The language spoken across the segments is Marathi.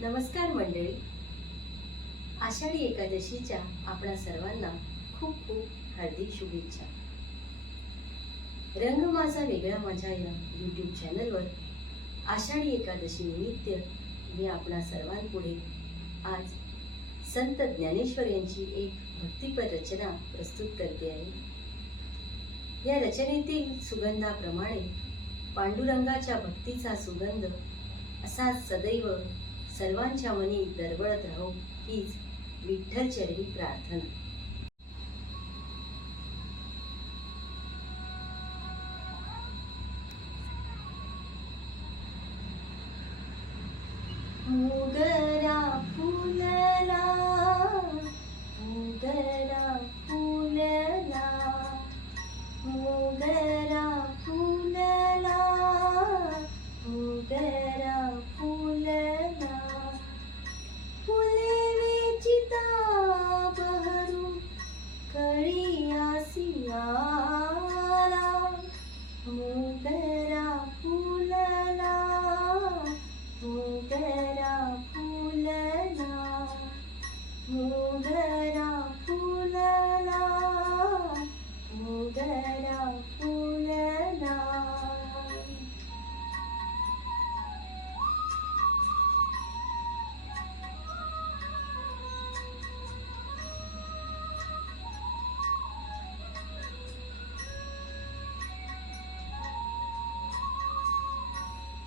नमस्कार मंडळी. आषाढी एकादशीच्या आपणा सर्वांना खूप खूप हार्दिक शुभेच्छा. रंग माझा वेगळा माझ्या या यूट्यूब चॅनलवर आषाढी एकादशी निमित्त मी आपणा सर्वांपुढे आज संत ज्ञानेश्वर यांची एक भक्तिपर रचना प्रस्तुत करते आहे. या रचनेतील सुगंधाप्रमाणे पांडुरंगाच्या भक्तीचा सुगंध असा सदैव सर्वांच्या मनी दरवळत राहो हीच विठ्ठल चरणी प्रार्थना. मोगरा फुलला, मोगरा फुलला, मोगरा फुलला, मोगरा फुलला. फुले वेचिता बहरू कळीयासी आला. मोगरा फुलला, मोगरा फुलला, मोगरा फुलला, मोगरा फुलला.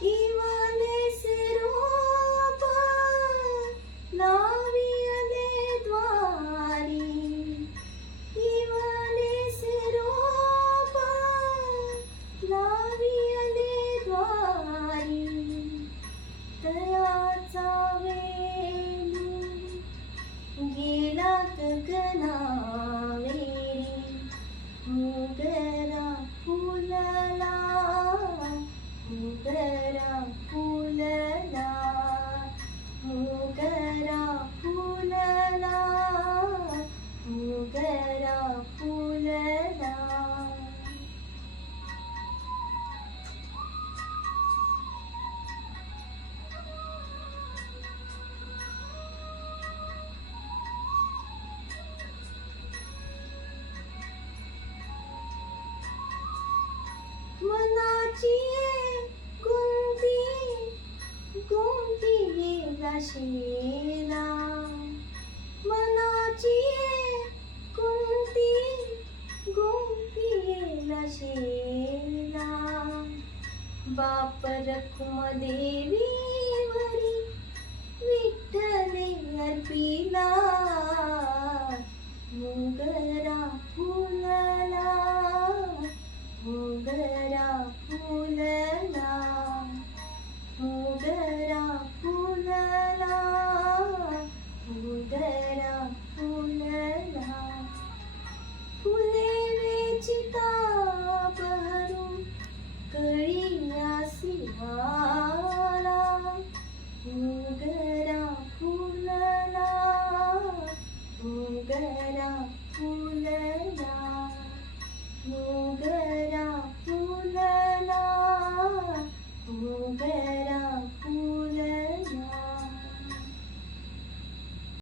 इवले सिरोप लावियले द्वारी, इवले सिरोप लावियले द्वारी. तयाचा वेलू गेला गगनावेरी. मोगरा फुलला, मोगरा फुलला, मोगरा फुलला, मोगरा फुलला. मनाची गुंती गेला शेला. मनाची गुंती गेला शेला. बाप रखुम देवीवरी विठ्ठले अर्पिला. मोगरा फुलला, मोगरा फुलला, मोगरा फुलला, मोगरा फुलला. फुले वेचिता बहरू कळीयासी आला. मोगरा फुलला, मोगरा फुलला, मोगरा